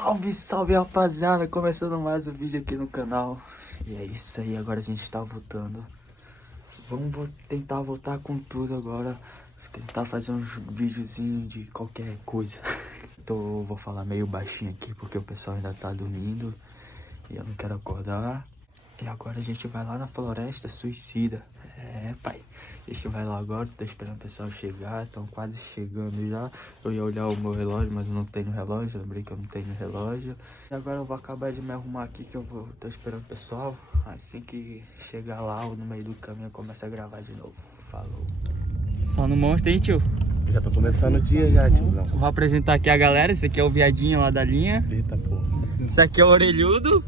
Salve, salve rapaziada, começando mais um vídeo aqui no canal. E é isso aí, agora a gente tá voltando. Vamos tentar voltar com tudo agora. Tentar fazer uns videozinhos de qualquer coisa. Então eu vou falar meio baixinho aqui porque o pessoal ainda tá dormindo e eu não quero acordar. E agora a gente vai lá na Floresta Suicida. É, pai. A gente vai lá agora, tô esperando o pessoal chegar, estão quase chegando já. Eu ia olhar o meu relógio, mas eu não tenho relógio, lembrei que eu não tenho relógio. E agora eu vou acabar de me arrumar aqui, que tô esperando o pessoal. Assim que chegar lá, ou no meio do caminho, eu começo a gravar de novo. Falou. Só no monstro aí, tio. Já tô começando o dia já, tiozão. Vou apresentar aqui a galera. Esse aqui é o viadinho lá da linha. Eita porra. Esse aqui é o orelhudo.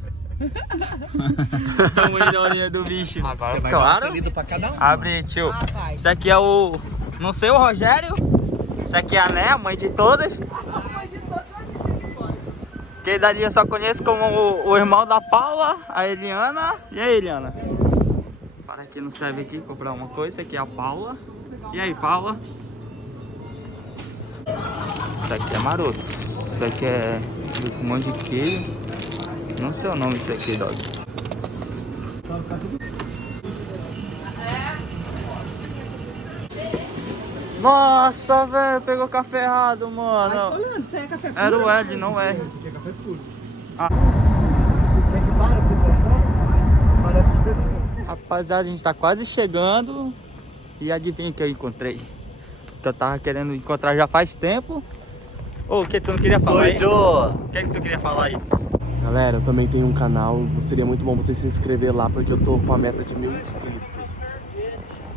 Dá uma olhada na orelha do bicho. Agora, claro. Pra cada um. Abre, tio. Esse aqui é o... não sei, o Rogério. Esse aqui é a Né, a mãe de todas. Quem da linha só conheço como o irmão da Paula, a Eliana. E aí, Eliana? Para aqui não serve aqui, comprar uma coisa. Esse aqui é a Paula. E aí, Paula? Isso aqui é maroto. Isso aqui é um monte de queijo. Não sei o nome disso aqui, dog. Nossa, velho, pegou café errado, mano. Isso aí é café puro? Era o L, não é. Esse aqui é café puro. Ah. Tem que parar, vocês já estão? Parece de pessoa. Rapaziada, a gente tá quase chegando. E adivinha o que eu encontrei? Que eu tava querendo encontrar já faz tempo. Ô, o que tu não queria falar aí? O que tu queria falar aí? Galera, eu também tenho um canal. Seria muito bom você se inscrever lá, porque eu tô com a meta de 1000 inscritos.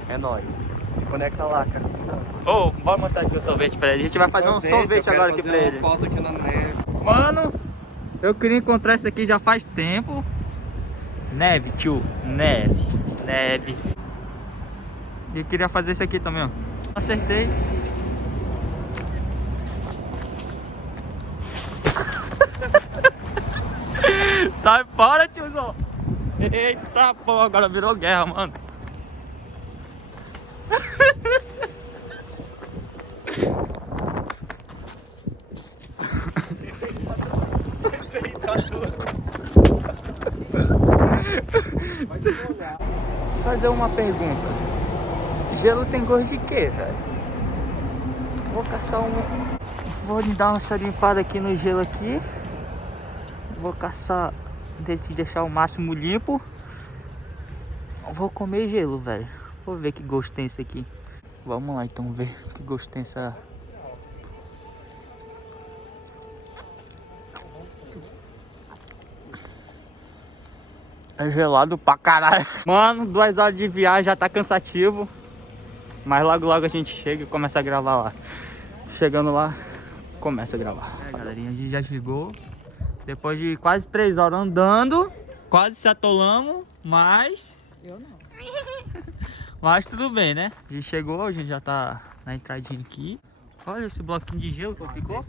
É nóis. Se conecta lá, cara. Ô, bora mostrar aqui o sorvete pra ele. A gente vai fazer um sorvete agora aqui pra ele. Falta aqui na neve. Mano, eu queria encontrar isso aqui já faz tempo. Neve, tio. Neve. Neve. E queria fazer isso aqui também, ó. Acertei. Sai fora, tiozão. Eita, pô, agora virou guerra, mano. Fazer uma pergunta. Gelo tem gosto de quê, velho? Vou caçar um... Vou dar essa limpada aqui no gelo aqui. Vou caçar, deixar o máximo limpo. Vou comer gelo, velho. Vou ver que gosto tem esse aqui. Vamos lá então ver que gosto tem essa... É gelado pra caralho. Mano, 2 horas de viagem já tá cansativo. Mas logo logo a gente chega e começa a gravar lá. Chegando lá, começa a gravar. É, galerinha, a gente já chegou. Depois de quase 3 horas andando. Quase se atolamos, mas... Eu não. Mas tudo bem, né? A gente chegou, a gente já tá na entradinha aqui. Olha esse bloquinho de gelo que ficou.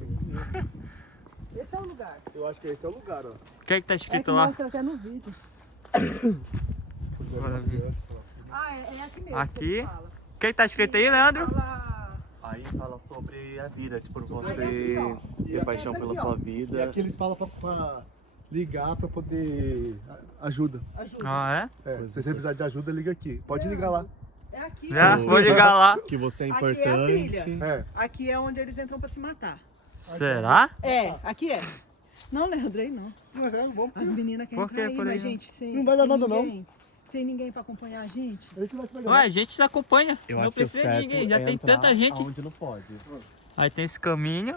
Esse é o lugar. Eu acho que esse é o lugar, ó. O que é que tá escrito é que lá? mostra até no vídeo. Bora ver. Ah, é aqui mesmo. Aqui. Que ele fala. O que é que tá escrito aí, Leandro? Fala... Aí fala sobre a vida, tipo, Aí você aqui, ó. ter paixão Aqui, pela ó. sua vida. E aqui eles falam pra ligar pra poder ajuda. Ajuda. Ah, É, se você precisar de ajuda, liga aqui. Pode ligar lá. É aqui. é? Já, ó. vou ligar lá. Que você é Aqui é a importante. trilha. É. Aqui é onde eles entram pra se matar. Será? É, aqui é. Não, Leandro, aí não. Mas é, vamos. As meninas querem Por que entrar aí, por aí mas não? gente, sem, Não vai dar sem nada, não. ninguém, sem ninguém pra acompanhar a gente. A gente vai se Ué, pegar. a gente se acompanha. Eu Não acho que o precisa de certo ninguém, já é tem entrar tanta gente. aonde não pode. Aí tem esse caminho.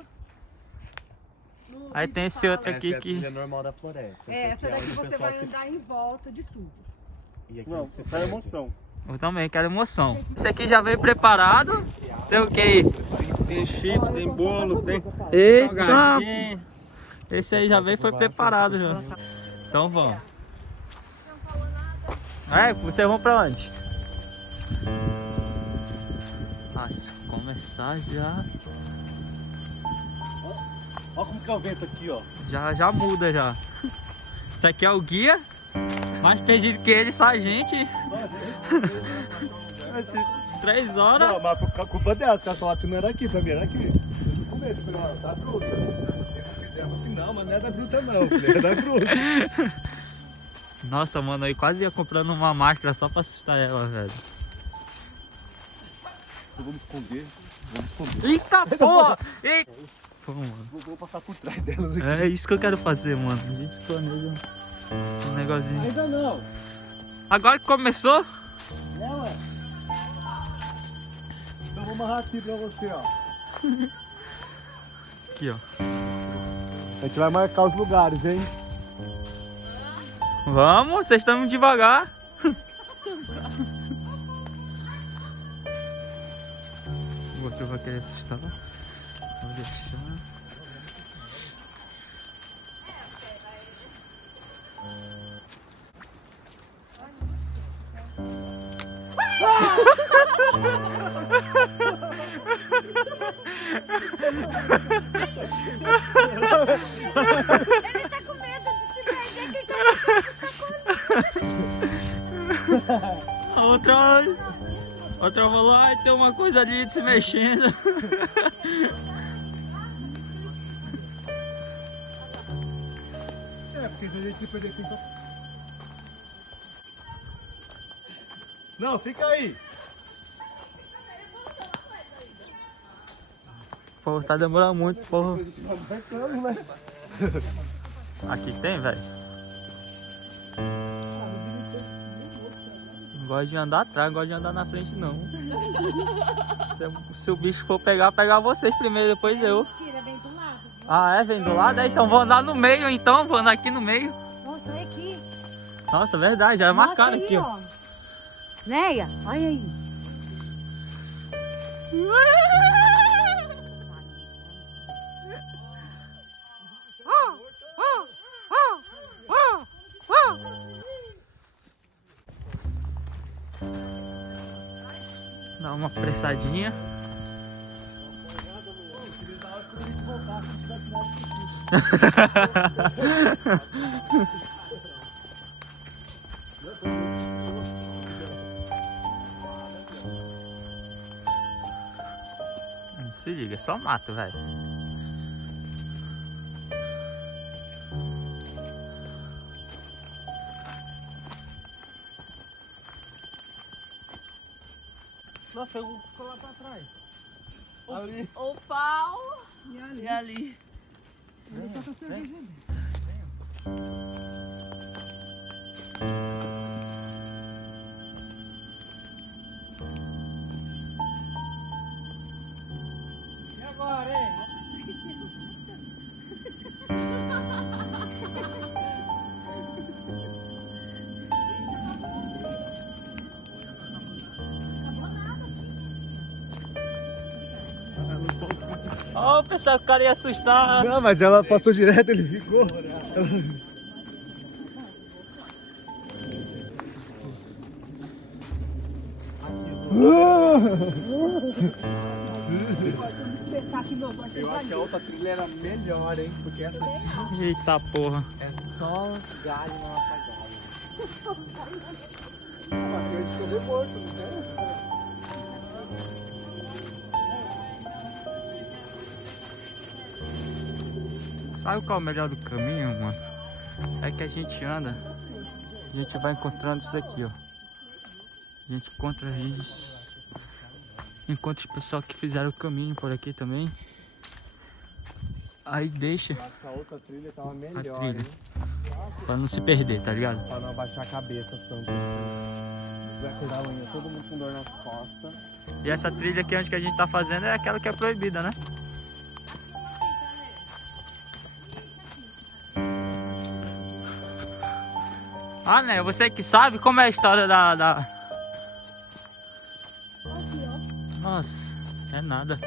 No Aí vídeo tem esse fala. outro aqui Essa é a que... trilha normal da floresta. É, essa que daqui onde o você pessoal vai se- andar em volta de tudo. E aqui Não, você tá perde. emoção. Eu também quero emoção. Esse aqui já veio preparado. Tem o que aí? Tem chips, tem bolo, tem Eita! salgadinho. Esse aí já veio, foi preparado já. Então vamos. É, vocês vão pra onde? Nossa, começar já. Olha como que é o vento aqui, ó. Já muda já. Isso aqui é o guia. Mais perdido que ele, só a gente. 3 horas. Não, mas por culpa delas, que elas falaram que não era aqui, pra mim era aqui. Desde o começo, eu falei, ó, tá pronto. Eles não fizeram aqui não, mas não é da fruta não, filho, é da fruta. Nossa, mano, eu quase ia comprando uma máscara só pra assustar ela, velho. Eu vou me esconder, Eita porra! Eita! Pô, mano. Vou passar por trás delas aqui. É isso que eu quero fazer, mano. A gente planeja um negocinho. Ainda não. Agora que começou? É, ué. Então vou amarrar aqui pra você, ó. Aqui, ó. A gente vai marcar os lugares, hein? Vamos, vocês estão indo devagar. O outro vai querer assustar. Vou deixar. Ele tá com medo de se perder, que A outra falou, ai, tem uma coisa ali se mexendo. É, porque se a gente se perder aqui, então... Não, fica aí. Pô, tá demorando muito, porra. A gente vai marcando, né? Aqui tem, velho? Não gosto de andar atrás, não gosto de andar na frente, não. Se o bicho for pegar vocês primeiro, depois eu. Mentira, vem do lado. Ah, é? Vem do lado? É, então vou andar no meio, então. Vou andar aqui no meio. Nossa, olha aqui. Nossa, verdade, já é marcado Nossa, aí, aqui, ó. Neia, olha aí. Dá uma pressadinha. Se liga, é só mato, velho. Nossa, eu vou lá pra trás. Ali. O pau e ali. Ele tá com a cerveja ali. E agora, hein? Ó, o pessoal que o cara ia assustar. Não, mas ela passou direto, ele ficou. Eu acho que a outra trilha era melhor, hein? Porque essa aqui Eita porra. é só galho na nossa galho. A gente ficou morto, né? Sabe qual é o melhor do caminho, mano? É que a gente anda, a gente vai encontrando isso aqui, ó. A gente encontra eles. Encontra os pessoal que fizeram o caminho por aqui também. Aí deixa Eu acho que a outra trilha tava a melhor, trilha. hein? Pra não se perder, tá ligado? Pra não abaixar a cabeça tanto assim. Vai acordar amanhã, todo mundo com dor nas costas. E essa trilha aqui onde que a gente tá fazendo é aquela que é proibida, né? Ah, né? Você que sabe como é a história da... Nossa, é nada.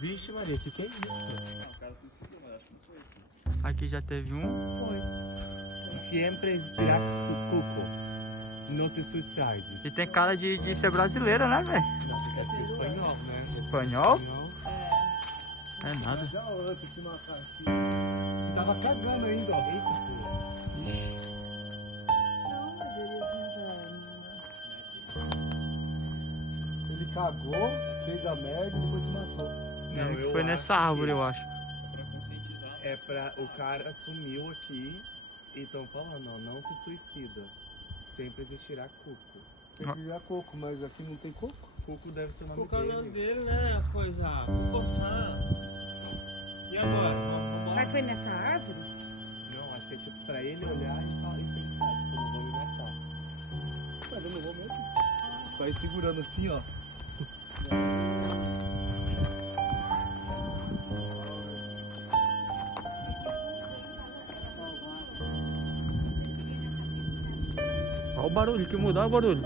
Vixe Maria, que é isso? Aqui já teve um. Sempre existirá su cuco. No te suicides. E tem cara de ser brasileiro, né, velho? Não, você quer ser espanhol, né? Espanhol? É nada. Já antes se matar aqui. E tava cagando ainda, ó. Eita, pô. cagou, fez a merda e depois se matou. Não, eu Foi nessa árvore, eu acho. É pra... O cara sumiu aqui e estão falando, ó, não se suicida. Sempre existirá Cuco. Sempre já coco, mas aqui não tem coco. Cuco deve ser o nome Por causa dele. dele, né? Coisa. Coçar. E agora? Vamos embora? Mas foi nessa árvore? Não, acho que é tipo pra ele olhar e falar e pensar, tipo, não vou me matar. Mas eu não vou mesmo. Vai segurando assim, ó. Olha o barulho que mudou, olha o barulho.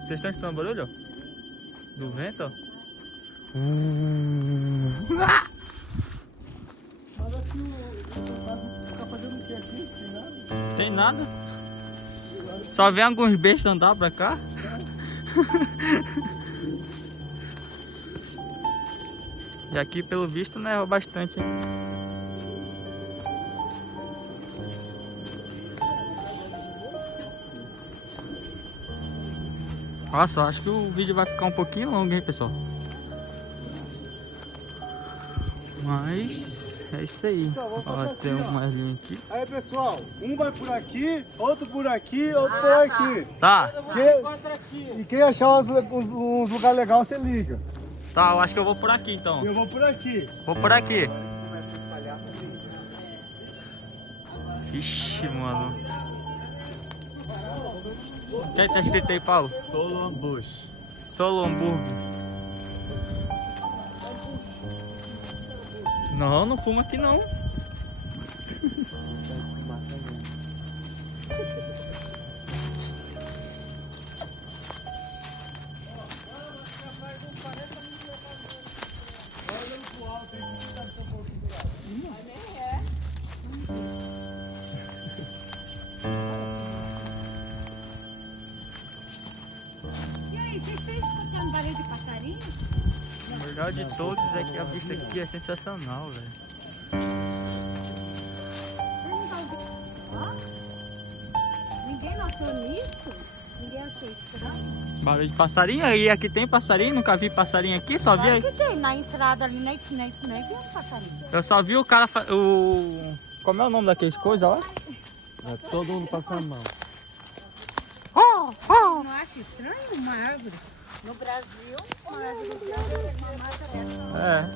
Vocês estão escutando o barulho? Do vento, ó. Mas acho que o tá fazendo o que aqui? Tem nada? Tem nada. Só vem alguns bestas andar pra cá. E aqui, pelo visto, neva bastante, hein? Nossa, eu acho que o vídeo vai ficar um pouquinho longo, hein, pessoal? Mas é isso aí. Ó, tem um mais linha aqui. Aí, pessoal, um vai por aqui, outro por aqui, outro por aqui. Tá, E quem achar uns lugares legais, você liga. tá, eu acho que eu vou por aqui então. Eu vou por aqui. Vou por aqui. Vixe, mano. O que tá escrito aí, Paulo? Solo Ambush. Solo hambúrguer. Não, não fuma aqui não. E aí, vocês estão escutando barulho de passarinho? O melhor de todos é que a vista aqui é sensacional, velho. Vocês não estão ouvindo? Ó, ninguém notou nisso? Ninguém achou estranho? Barulho de passarinho, e aqui tem passarinho, nunca vi passarinho aqui, só vi Claro aí. que tem, na entrada ali, nem viu um passarinho. Eu só vi o cara, como é o nome daqueles coisas lá? É todo mundo passando mal. Vocês não acham estranho uma árvore? No Brasil, uma árvore uma mata dessa. É.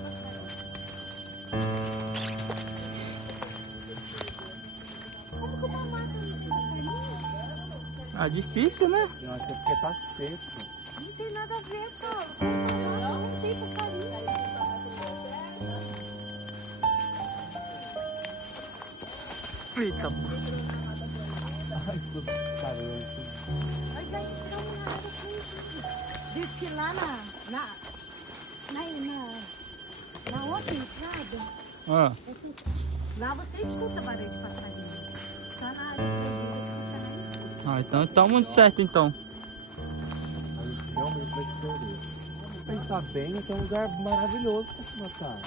Como que uma mata de passarinho? Ah, difícil, né? Eu acho que é porque tá seco. Não tem nada a ver, cara. Não tem passarinho. Eita, Nós já entramos na área aqui. Diz que lá na outra entrada, ah. lá você escuta barulho de passarinho. Só na área proibida que você não escuta. Então tá muito certo então. Aí realmente vai se perder. Pensar bem, aqui é um lugar maravilhoso pra se matar.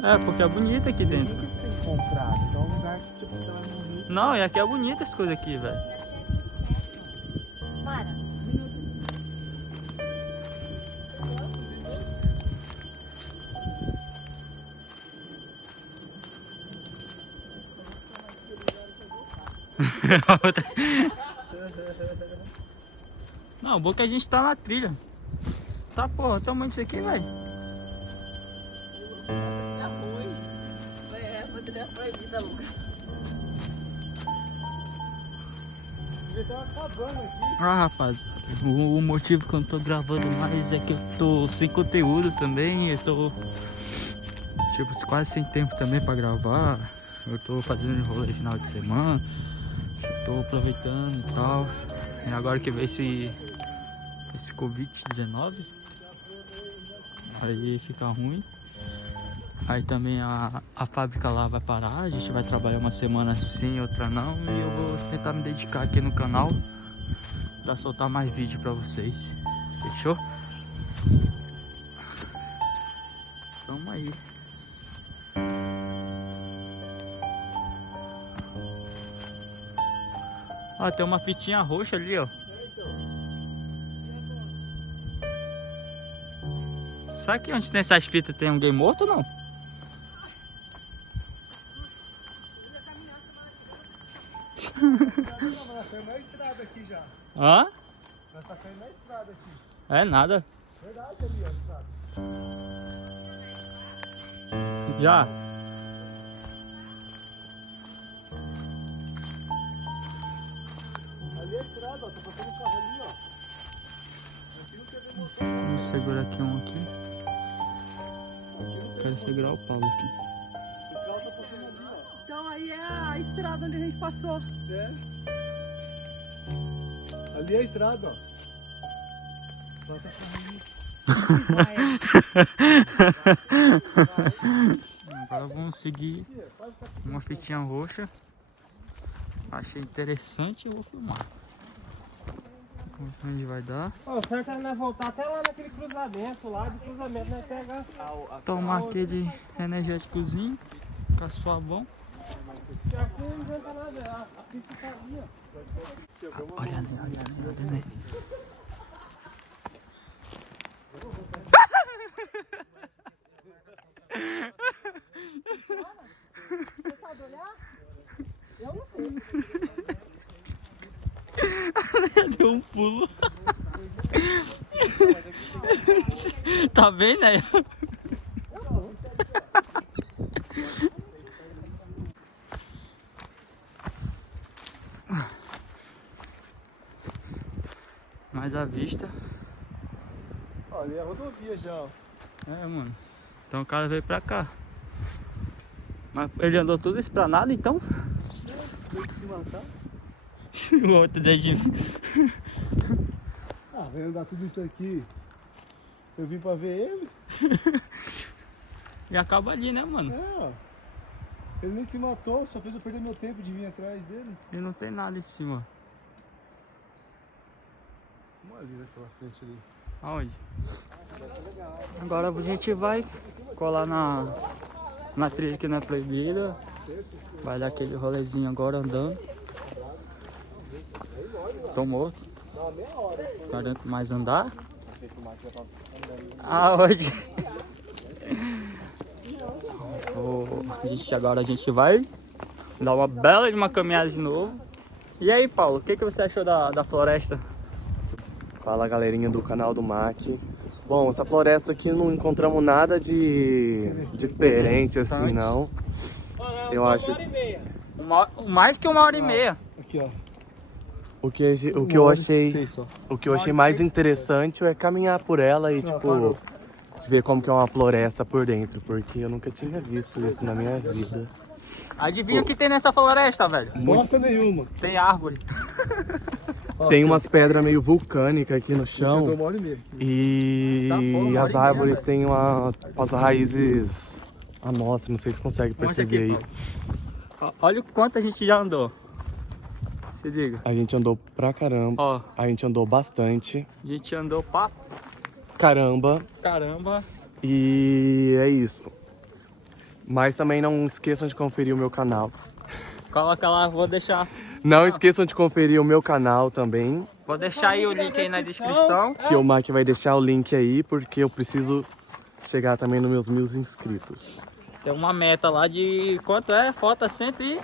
É, porque é bonito aqui dentro. Tem que ser encontrado. Então é um lugar que tipo, você vai morrer. Não, e aqui é bonito as coisas aqui, velho. Para, um minuto. Não, bom que a gente tá na trilha. Tá, porra, tamanho disso aqui, velho. Já foi. É, vou ter proibida, Lucas. Já tá acabando aqui. Ah, rapaz, o motivo que eu não tô gravando mais é que eu tô sem conteúdo também. Eu tô, tipo, quase sem tempo também pra gravar. Eu tô fazendo rolê final de semana. Tô aproveitando e tal. E agora que veio esse Covid-19, aí fica ruim. Aí também a fábrica lá vai parar. A gente vai trabalhar uma semana sim, outra não. E eu vou tentar me dedicar aqui no canal pra soltar mais vídeo pra vocês. Fechou? Tamo aí. Ó, tem uma fitinha roxa ali, ó. Será que onde tem essas fitas tem alguém morto ou não? Nós saímos na estrada aqui já. Hã? Nós tá saindo na estrada aqui. É nada. Verdade ali, ó, a estrada. Já. Ali é a estrada, ó. Tá passando um carro ali, ó. Aqui não teve emoção. Vamos segurar aqui um aqui. Quero segurar o Paulo aqui. Esse carro tá passando ali, ó. Então aí é a estrada onde a gente passou. É. Ali é a estrada, ó. Passa por ali. Agora vamos seguir uma fitinha roxa. Achei interessante, eu vou filmar. Vamos ver onde vai dar. Ô, o certo é nós voltar até lá naquele cruzamento, lá de cruzamento, nós pegar. Tomar aquele energéticozinho, com suavão. Porque aqui não adianta nada, a pista tá ali, ó. Olha ali, olha ali, olha ali. Você sabe olhar? Eu não sei. Deu um pulo. Tá bem, né? Mais à vista. Ó, ali é a rodovia já, ó. É, mano. Então o cara veio pra cá. Mas ele andou tudo isso pra nada, então? Tem que se matar. O outro desde... Ah, veio andar tudo isso aqui. Eu vim pra ver ele. E acaba ali, né, mano? É, ó. Ele nem se matou, só fez eu perder meu tempo de vir atrás dele. E não tem nada em cima. Vamos ali naquela frente ali. Aonde? Agora a gente vai colar na trilha que não é proibida. Vai dar aquele rolezinho agora andando. Tô morto. Não adianta mais andar. Aonde? Agora a gente vai dar uma bela de uma caminhada de novo. E aí, Paulo, o que você achou da floresta? Fala, galerinha do canal do Mac. Bom, essa floresta aqui não encontramos nada de diferente assim, não. Eu acho Mais que 1h30. Aqui, ó. o que eu achei mais interessante é caminhar por ela e tipo ver como que é uma floresta por dentro, porque eu nunca tinha visto isso na minha vida. Adivinha o que tem nessa floresta, velho? Bosta nenhuma. Tem árvore. Tem umas pedras meio vulcânicas aqui no Eu chão tô 1h30. e as árvores têm as raízes. Ah, nossa, não sei se consegue perceber aí. Olha o quanto a gente já andou. Se liga. A gente andou pra caramba. Ó, A gente andou bastante. a gente andou pra Caramba. caramba. E é isso. Mas também não esqueçam de conferir o meu canal. Coloca lá, vou deixar. Não esqueçam de conferir o meu canal também. Vou deixar aí o link aí na descrição. Que o Mac vai deixar o link aí, porque eu preciso chegar também nos meus 1000 inscritos. Tem uma meta lá de quanto é? Falta 100 e...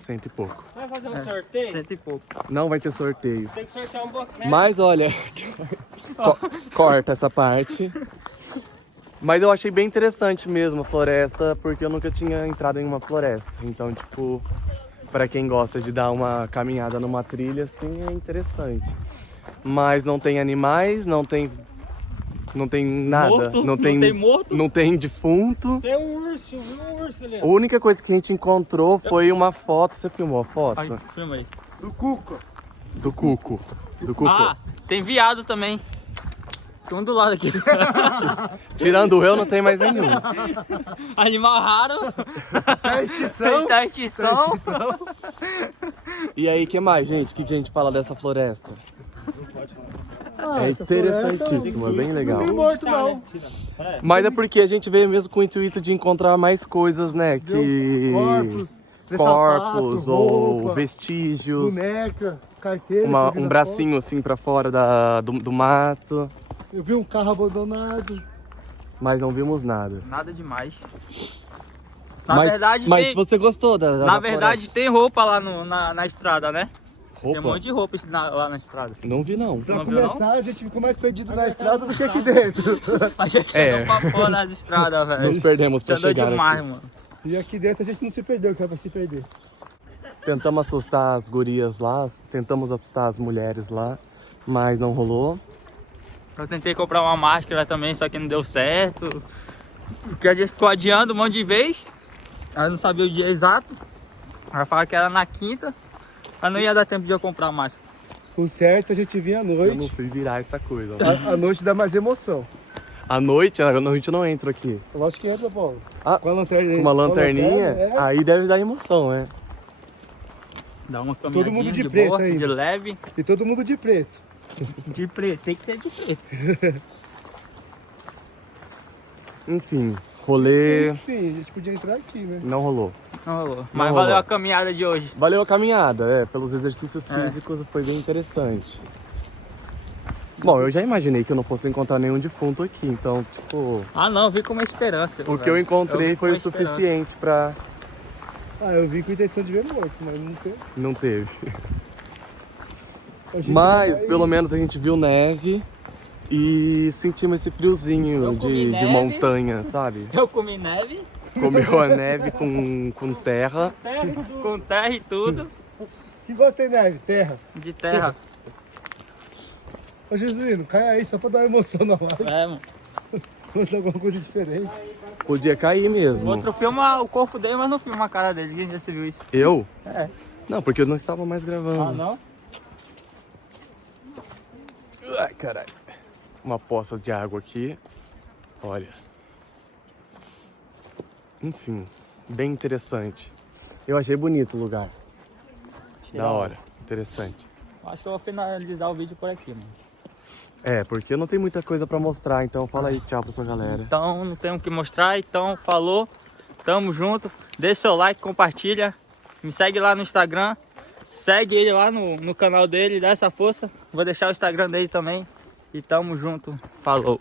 100 e pouco. Vai fazer um sorteio? 100 e pouco. Não vai ter sorteio. Tem que sortear um boquete. Mas olha, corta essa parte. Mas eu achei bem interessante mesmo a floresta, porque eu nunca tinha entrado em uma floresta. Então, tipo, pra quem gosta de dar uma caminhada numa trilha, assim, é interessante. Mas não tem animais, não tem nada. Morto? Não tem morto? Não tem defunto. Tem um urso, viu um urso ali. A única coisa que a gente encontrou foi uma foto. Você filmou a foto? Aí, filma aí. Do Cuco. Do Cuco. Do Cuco. Ah, tem viado também. Tem um do lado aqui. Tirando eu, não tem mais nenhum. Animal raro. É extinção. Tá extinção. E aí, o que mais, gente? O que a gente fala dessa floresta? Ah, É essa interessantíssimo, é bem legal. Não tem morto, não. Mas é porque a gente veio mesmo com o intuito de encontrar mais coisas, né? Que... Corpos, ou roupa, vestígios. boneca, carteira. Um bracinho assim pra fora do mato. Eu vi um carro abandonado. mas não vimos nada. Nada demais. Na Mas, verdade, mas tem, você gostou da na da verdade tem roupa lá na estrada, né? floresta? Tem um Roupa? monte de roupa lá na estrada. Não vi não. Pra Não viu, começar, a gente ficou mais perdido na estrada do que aqui dentro. A gente andou pra fora nas estradas, velho. Nos perdemos pra Você andou chegar demais, aqui. mano. E aqui dentro a gente não se perdeu, que era pra se perder. Tentamos assustar as gurias lá, tentamos assustar as mulheres lá, mas não rolou. Eu tentei comprar uma máscara também, só que não deu certo. Porque a gente ficou adiando um monte de vez. Aí eu não sabia o dia exato. Ela falava que era na quinta. Mas não ia dar tempo de eu comprar a máscara. O certo a gente vinha à Eu não noite. sei virar essa coisa. À noite dá mais emoção. À noite eu não entro aqui. Eu acho que entra, Paulo. Ah, Com a lanterna. Com uma lanterninha, é. aí deve dar emoção, né? Dá uma caminhadinha mundo de de preto boa, ainda. de leve. E todo mundo de preto. De preto, tem que ser de preto. Enfim, rolê Enfim, a gente podia entrar aqui, né? não rolou. Não rolou. Não Mas rolou. valeu a caminhada de hoje. Valeu a caminhada, pelos exercícios físicos foi bem interessante. Bom, eu já imaginei que eu não fosse encontrar nenhum defunto aqui, então, tipo, Ah não, eu vi com uma esperança. o que eu encontrei foi o suficiente pra... Ah, eu vim com a intenção de ver morto, mas não tem. Não teve. A gente Mas, vai- pelo menos a gente viu neve e sentimos esse friozinho Eu comi de neve. montanha, sabe? Eu comi neve, Comeu a neve com terra. com terra e tudo. Que gosta de neve? Terra. De terra. Ô, Jesuíno, cai aí só pra dar uma emoção na live. É, mano. Mostrar alguma coisa diferente. Podia cair O mesmo. outro filma o corpo dele, mas não filma a cara dele. Quem já se viu isso? Eu? É. Não, porque eu não estava mais gravando. Ah, não? Ai, caralho. Uma poça de água aqui. Olha. Enfim, bem interessante. Eu achei bonito o lugar. Da hora. Interessante. Acho que eu vou finalizar o vídeo por aqui, mano. É, porque não tem muita coisa pra mostrar, então fala aí tchau pra sua galera. Então não tem o que mostrar, então falou. Tamo junto. Deixa seu like, compartilha. Me segue lá no Instagram. Segue ele lá no canal dele, dá essa força. Vou deixar o Instagram dele também. E tamo junto. Falou.